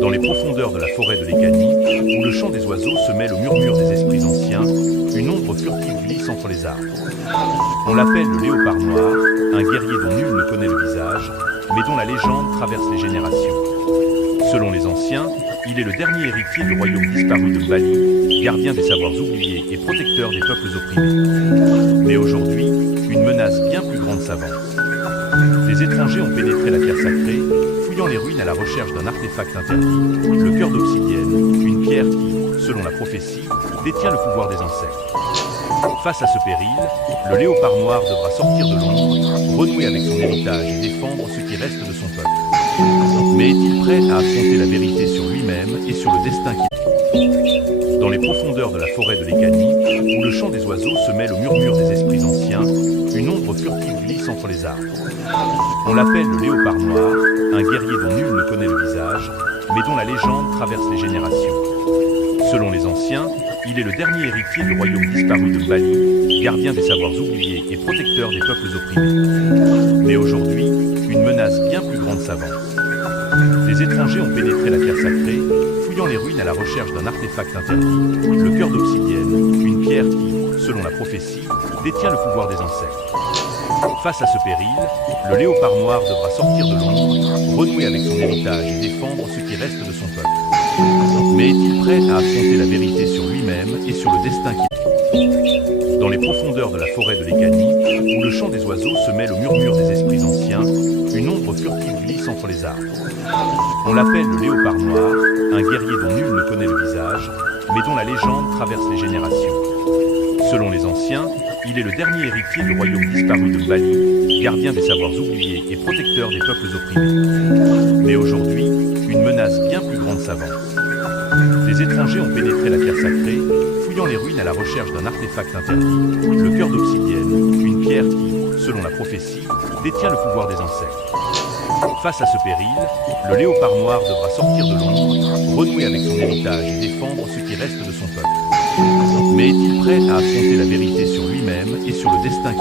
Dans les profondeurs de la forêt de l'Écanie, où le chant des oiseaux se mêle au murmure des esprits anciens, une ombre furtive glisse entre les arbres. On l'appelle le léopard noir, un guerrier dont nul ne connaît le visage, mais dont la légende traverse les générations. Selon les anciens, il est le dernier héritier du royaume disparu de Bali, gardien des savoirs oubliés et protecteur des peuples opprimés. Mais aujourd'hui, une menace bien plus grande s'avance. Des étrangers ont pénétré la terre sacrée, fouillant les ruines à la recherche d'un artefact interdit, le cœur d'obsidienne, une pierre qui, selon la prophétie, détient le pouvoir des ancêtres. Face à ce péril, le léopard noir devra sortir de l'ombre, renouer avec son héritage et défendre ce qui reste de son peuple. Mais est-il prêt à affronter la vérité sur lui-même et sur le destin qui... Dans les profondeurs de la forêt de l'Écanie, où le chant des oiseaux se mêle au murmure des esprits anciens, une ombre furtive glisse entre les arbres. On l'appelle le léopard noir, un guerrier dont nul ne connaît le visage, mais dont la légende traverse les générations. Selon les anciens, il est le dernier héritier du royaume disparu de Bali, gardien des savoirs oubliés et protecteur des peuples opprimés. Mais aujourd'hui, une menace bien plus grande s'avance. Des étrangers ont pénétré la terre sacrée, fouillant les ruines à la recherche d'un artefact interdit, le cœur d'obsidienne, une pierre qui, selon la prophétie, détient le pouvoir des ancêtres. Face à ce péril, le léopard noir devra sortir de l'ombre, renouer avec son héritage et défendre ce qui reste de son peuple. Mais est-il prêt à affronter la vérité sur lui-même et sur le destin qui... Dans les profondeurs de la forêt de l'Écanie, où le chant des oiseaux se mêle au murmure des esprits anciens, une ombre furtive glisse entre les arbres. On l'appelle le léopard noir, un guerrier dont nul ne connaît le visage, mais dont la légende traverse les générations. Selon les anciens, il est le dernier héritier du royaume disparu de Bali, gardien des savoirs oubliés et protecteur des peuples opprimés. Mais aujourd'hui, une menace bien plus grande s'avance. Des étrangers ont pénétré la terre sacrée, fouillant les ruines à la recherche d'un artefact interdit, le cœur d'obsidienne, une pierre qui, selon la prophétie, détient le pouvoir des ancêtres. Face à ce péril, le léopard noir devra sortir de l'ombre, renouer avec son héritage et défendre ce qui reste de son peuple. Mais est-il prêt à affronter la vérité sur lui-même et sur le destin qui...